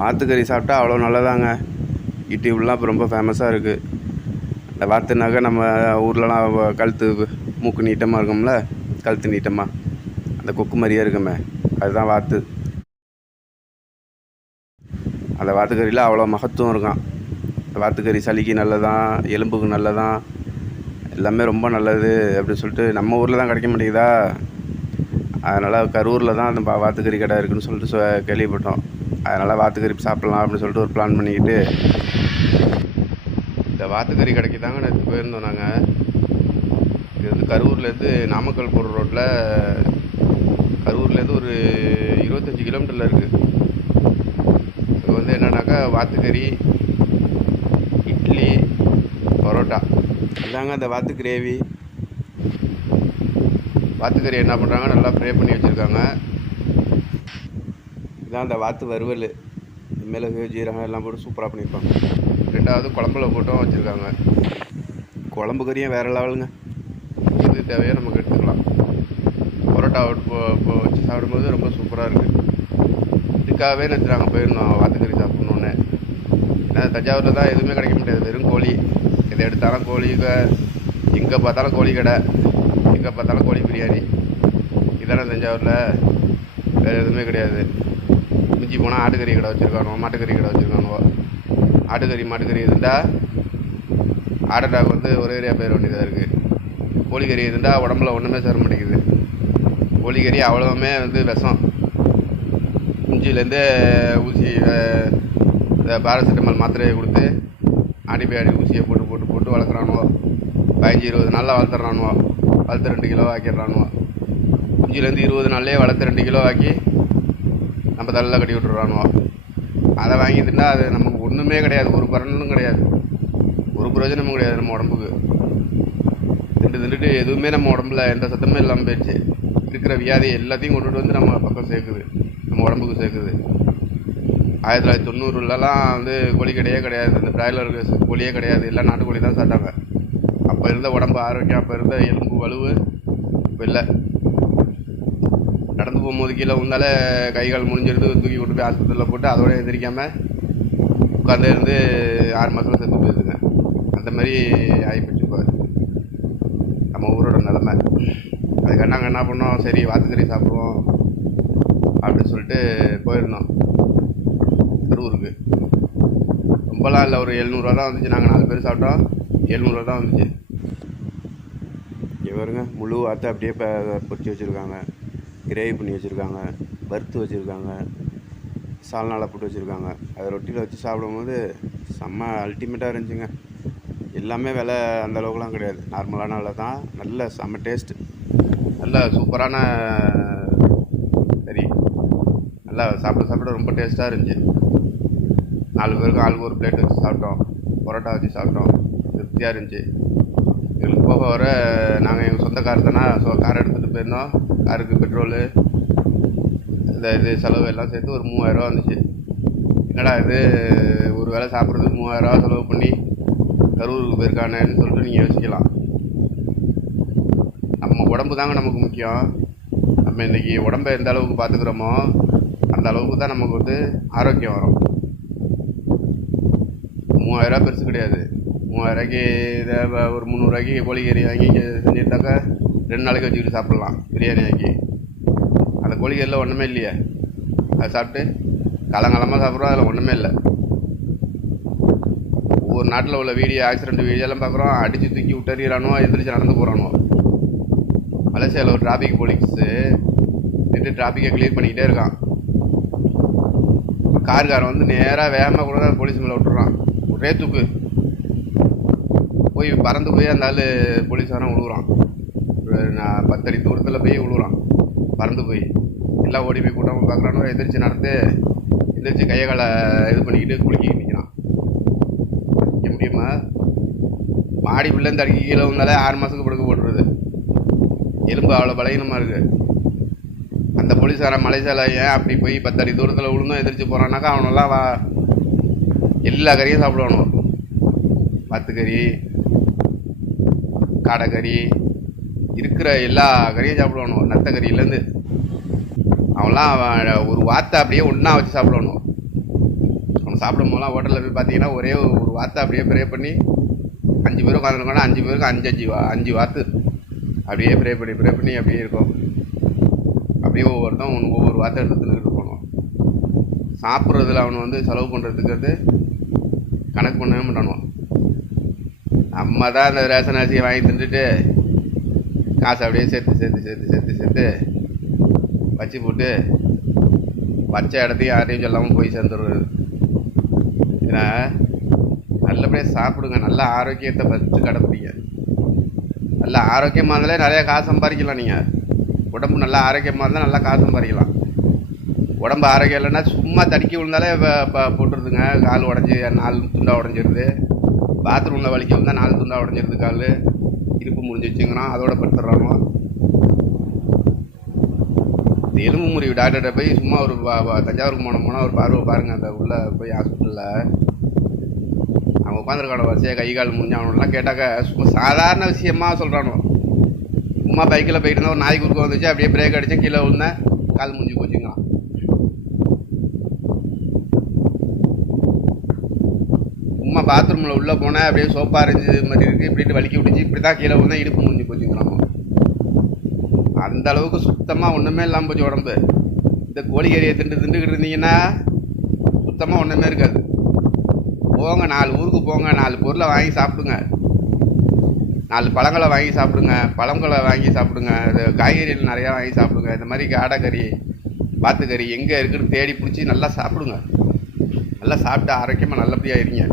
வாத்துக்கறி சாப்பிட்டா அவ்வளோ நல்லதாங்க. யூடியூப்லாம் இப்போ ரொம்ப ஃபேமஸாக இருக்குது. இந்த வாத்துனாக்க நம்ம ஊர்லலாம் கழுத்து மூக்கு நீட்டமாக இருக்கும்ல, கழுத்து நீட்டமாக அந்த கொக்கு மாதிரியே இருக்குமே, அதுதான் வாத்து. அந்த வாத்துக்கறியில் அவ்வளோ மகத்துவம் இருக்கான். வாத்துக்கறி சளிக்கு நல்லதான், எலும்புக்கு நல்லதான், எல்லாமே ரொம்ப நல்லது அப்படின்னு சொல்லிட்டு நம்ம ஊரில் தான் கிடைக்க மாட்டேங்குதா. அதனால் கரூரில் தான் அந்த வாத்துக்கறி கடை இருக்குதுன்னு சொல்லிட்டு கேள்விப்பட்டோம். அதனால் வாத்துக்கறி சாப்பிட்லாம் அப்படின்னு சொல்லிட்டு ஒரு பிளான் பண்ணிக்கிட்டு இந்த வாத்துக்கறி கடைக்கு தாங்க நேற்று போயிருந்தோம் நாங்கள். இது வந்து கரூர்லேருந்து நாமக்கல் போகிற ரோட்டில், கரூர்லேருந்து ஒரு 25 கிலோமீட்டரில் இருக்குது. இது வந்து என்னன்னாக்கா வாத்துக்கறி, இட்லி, பரோட்டா இதாங்க அந்த வாத்து கிரேவி. வாத்துக்கறி என்ன பண்ணுறாங்க, நல்லா ஃப்ரை பண்ணி வச்சுருக்காங்க. இதான் அந்த வாத்து வறுவல், மிளகு ஜீரகம் எல்லாம் போட்டு சூப்பராக பண்ணியிருப்பாங்க. ரெண்டாவது குழம்புல போட்டும் வச்சுருக்காங்க. குழம்பு கறியும் வேறு லெவலுங்க. இது தேவையாக நமக்கு எடுத்துக்கலாம். பரோட்டா வச்சு சாப்பிடும்போது ரொம்ப சூப்பராக இருக்குது. இதுக்காகவே நிறுத்துறாங்க போயிருந்தோம் வாத்துக்கறி சாப்பிட்ணுன்னு. ஏன்னா தஞ்சாவூரில் தான் எதுவுமே கிடைக்க முடியாது, வெறும் கோழி. எதை எடுத்தாலும் கோழி, எங்கே பார்த்தாலும் கோழி கடை, எங்கே பார்த்தாலும் கோழி பிரியாணி. இதானே தஞ்சாவூரில், வேறு எதுவுமே கிடையாது. மிஞ்சி போனால் ஆட்டுக்கறி கடை வச்சுருக்கானோ, மாட்டுக்கறி கடை வச்சுருக்கானோ. ஆட்டுக்கறி மாட்டுக்கறி இருந்தால் ஹார்ட் அட்டாக் வந்து ஒரே ஏரியா போயிட வேண்டியதாக இருக்குது. கோழிக்கறி இருந்தால் உடம்புல ஒன்றுமே சேர மாட்டேங்குது. கோழிக்கறி அவ்வளோவுமே வந்து விஷம். குஞ்சிலேருந்து ஊசி, இந்த பேராசிட்டமால் மாத்திரையை கொடுத்து ஆன்டிபயாட்டிக் ஊசியை போட்டு போட்டு போட்டு வளர்க்குறானுவோ. 15-20 நாளில் வளர்த்துறானுவோ, வளர்த்து 2 கிலோ ஆக்கிடுறானுவோ. குஞ்சிலேருந்து 20 நாள்லேயே வளர்த்து 2 கிலோ ஆக்கி நம்ம தலையில் கட்டி விட்டுறானுவோ. அதை வாங்கி தின்னா அது நமக்கு ஒன்றுமே கிடையாது, ஒரு பலனும் கிடையாது, ஒரு பிரயோஜனமும் கிடையாது. நம்ம உடம்புக்கு திண்டுட்டு எதுவுமே நம்ம உடம்புல எந்த சத்தமும் இல்லாமல் போயிடுச்சு. இருக்கிற வியாதி எல்லாத்தையும் கொண்டுட்டு வந்து நம்ம பக்கம் சேர்க்குது, நம்ம உடம்புக்கு சேர்க்குது. 1990லலாம் வந்து கோழி கடையே கிடையாது, இந்த பிராய்லர் கோழியே கிடையாது, எல்லாம் நாட்டுக்கோழி தான் சாப்பிட்டாங்க. அப்போ இருந்த உடம்பு ஆரோக்கியம், அப்போ இருந்த எலும்பு வலுவு இப்போ இல்லை. நடந்து போகும்போது கீழே வந்தாலே கை கால் முடிஞ்சிருந்து தூக்கி கொண்டு போய் ஆஸ்பத்திரியில் போட்டு அதோட எந்திரிக்காமல் உட்காந்து இருந்து 6 மாதத்தில் செத்து போயிருதுங்க. அந்த மாதிரி ஆகிப்போச்சு இப்போ நம்ம ஊரோட நிலமை. அதுக்காக நாங்கள் என்ன பண்ணோம், சரி வாத்துக்கறி சாப்பிடுவோம் அப்படின்னு சொல்லிட்டு போயிருந்தோம் கரூருக்கு. ரொம்பலாம் இல்லை, ஒரு 700 தான் வந்துச்சு. நாங்கள் 4 பேர் சாப்பிட்டோம், 700 தான் வந்துச்சு. இங்கே வருங்க, முழு வாத்தை அப்படியே பொரிச்சு வச்சுருக்காங்க, கிரேவி பண்ணி வச்சுருக்காங்க, வறுத்து வச்சுருக்காங்க, சால்னால போட்டு வச்சுருக்காங்க. அதை ரொட்டியில் வச்சு சாப்பிடும்போது செம்ம அல்டிமேட்டாக இருந்துச்சுங்க. எல்லாமே விலை அந்த அளவுக்குலாம் கிடையாது, நார்மலான விலை தான். நல்ல செம்ம டேஸ்ட்டு, நல்ல சூப்பரான கறி. நல்லா சாப்பிட ரொம்ப டேஸ்ட்டாக இருந்துச்சு. 4 பேருக்கும் ஆளுக்கு ஒரு பிளேட் வச்சு சாப்பிட்டோம், பரோட்டா வச்சு சாப்பிட்டோம், திருப்தியாக இருந்துச்சு. எங்களுக்கு போக வர நாங்கள் எங்கள் சொந்த கார் தானே, கார் எடுத்துகிட்டு போயிருந்தோம். காருக்கு பெட்ரோலு, இது செலவு எல்லாம் சேர்த்து ஒரு 3000 வந்துச்சு. என்னடா இது, ஒரு வேளை சாப்பிட்றதுக்கு 3000 செலவு பண்ணி கரூருக்கு போயிருக்கானேன்னு சொல்லிட்டு நீங்கள் யோசிக்கலாம். நம்ம உடம்பு தாங்க நமக்கு முக்கியம். நம்ம இன்றைக்கி உடம்பை எந்த அளவுக்கு பார்த்துக்கிறோமோ அந்த அளவுக்கு தான் நமக்கு வந்து ஆரோக்கியம் வரும். 3000 பெருசு கிடையாது. 3000க்கு இதை ஒரு 300 கோழிக்கறி வாங்கி செஞ்சுட்டாக்கா 2 நாளைக்கு வச்சுக்கிட்டு சாப்பிட்லாம், பிரியாணி ஆக்கி. அந்த கோழிக்கறியில் ஒன்றுமே இல்லையே, அதை சாப்பிட்டு காலங்காலமாக சாப்பிட்றோம், அதில் ஒன்றுமே இல்லை. ஒவ்வொரு நாட்டில் உள்ள ஆக்சிடென்ட் வீடியோலாம் பார்க்குறோம், அடித்து தூக்கி விட்டறிகிறானோ, எந்திரிச்சு நடந்து போகிறானோ. மலேசியாவில் ஒரு டிராஃபிக் போலீஸு நின்று டிராஃபிக்கை கிளியர் பண்ணிக்கிட்டே இருக்கான். கார்காரன் வந்து நேராக வேகமாக கூட போலீஸ் மேலே விட்டுறான், ஒரே தூக்கு போய் பறந்து போய் அந்த ஆள் போலீஸாரன் விழுகுறான். நான் 10 அடி தூரத்தில் போய் விழுகுறான், பறந்து போய். எல்லாம் ஓடி போய் கூட்டம் பார்க்குறானோ, எந்திரிச்சு நடந்து எந்திரிச்சு கையை காலை இது பண்ணிக்கிட்டு குளிக்கிட்டு நிற்கிறான். நிற்க முடியுமா? மாடி பிள்ளைந்து அடிக்க கீழே வந்தாலே 6 மாதத்துக்கு படுக்க போட்டுருது. எலும்பு அவ்வளோ பலகீனமாக இருக்குது. அந்த போலீஸாரன் மலேசியாவில் ஏன் அப்படி போய் 10 அடி தூரத்தில் விழுந்தோம் எந்திரிச்சு போகிறான்னாக்கா அவனெல்லாம் எல்லா கறியும் சாப்பிடுவானோ. வாத்துக்கறி, காடைக்கறி, இருக்கிற எல்லா கறியும் சாப்பிடுவானோ, நத்தக்கறியிலேருந்து. அவன்லாம் ஒரு வாத்தை அப்படியே ஒன்றா வச்சு சாப்பிடுவானோ. சாப்பிடும் போதெல்லாம் ஹோட்டலில் போய் பார்த்தீங்கன்னா ஒரே ஒரு வார்த்தை அப்படியே ப்ரே பண்ணி 5 பேர் உட்காந்துருக்கோன்னா 5 பேருக்கு 5 வார்த்து அப்படியே ப்ரே பண்ணி அப்படியே இருக்கும். அப்படியே ஒவ்வொருத்தன் ஒவ்வொரு வார்த்தை எடுத்துக்கிட்டு போகணும். சாப்பிட்றதுல அவனை வந்து செலவு பண்ணுறதுக்கு வந்து கணக்கு பண்ணவே மாட்டானுவான். நம்ம தான் அந்த ரேஷன் அரிசியை வாங்கி தின்றுட்டு காசை அப்படியே சேர்த்து வச்சு போட்டு வச்ச இடத்தையும் யாரையும் சொல்லாமல் போய் சேர்ந்துடுறது. ஏன்னா நல்லபடியாக சாப்பிடுங்க, நல்ல ஆரோக்கியத்தை ஃபஸ்ட்டு கடைப்பிடிங்க. நல்ல ஆரோக்கியமாக இருந்தாலே நிறையா காசு சம்பாதிக்கலாம். நீங்கள் உடம்பு நல்லா ஆரோக்கியமாக இருந்தால் நல்லா காசு சம்பாதிக்கலாம். உடம்பு ஆரோக்கியம் இல்லைன்னா சும்மா தடுக்கி விழுந்தாலே போட்டுருதுங்க. கால் உடஞ்சி 4 துண்டாக உடஞ்சிருது. பாத்ரூமில் வலிக்க வந்தால் 4 துண்டாக உடஞ்சிருது. கால் இடுப்பு முடிஞ்சிச்சுங்கிறோம், அதோட படுத்துடுறானோ. இந்த எலும்பு முறிவு டாக்டர்கிட்ட போய் சும்மா ஒரு தஞ்சாவூருக்கு போனால் ஒரு பார்வை பாருங்கள். அந்த உள்ளே போய் ஹாஸ்பிட்டலில் அவங்க உட்காந்துருக்கான வரிசையாக கை கால் முடிஞ்சாவனெலாம் கேட்டாக்க சும்மா சாதாரண விஷயமா சொல்கிறானோ. சும்மா பைக்கில் போயிட்டு இருந்தால் ஒரு நாய் குறுக்க வந்துச்சு, அப்படியே பிரேக் அடித்தேன், கீழே விழுந்தேன், கால் முடிஞ்சு போச்சுங்களாம். சும்மா பாத்ரூமில் உள்ளே போனேன், அப்படியே சோப்பா அரைஞ்சி மாதிரி இருக்குது, இப்படிட்டு வலிக்கி விட்டுச்சு, இப்படி தான் கீழே விழுந்தேன், இடுப்பு முடிஞ்சு போச்சுங்களாம். அந்த அளவுக்கு சுத்தமாக ஒன்றுமே இல்லாமல் போச்சு உடம்பு. இந்த கோழிக்கறியை திண்டுக்கிட்டு இருந்தீங்கன்னா சுத்தமாக ஒன்றுமே இருக்காது. போங்க 4 ஊருக்கு போங்க, 4 பொருளை வாங்கி சாப்பிடுங்க, 4 பழங்களை வாங்கி சாப்பிடுங்க, பழங்களை வாங்கி சாப்பிடுங்க, இது காய்கறிகள் நிறையா வாங்கி சாப்பிடுங்க. இந்த மாதிரி காடைக்கறி வாத்துக்கறி எங்கே இருக்குன்னு தேடி பிடிச்சி நல்லா சாப்பிடுங்க. நல்லா சாப்பிட்டு ஆரோக்கியமாக நல்லபடியாக இருங்க.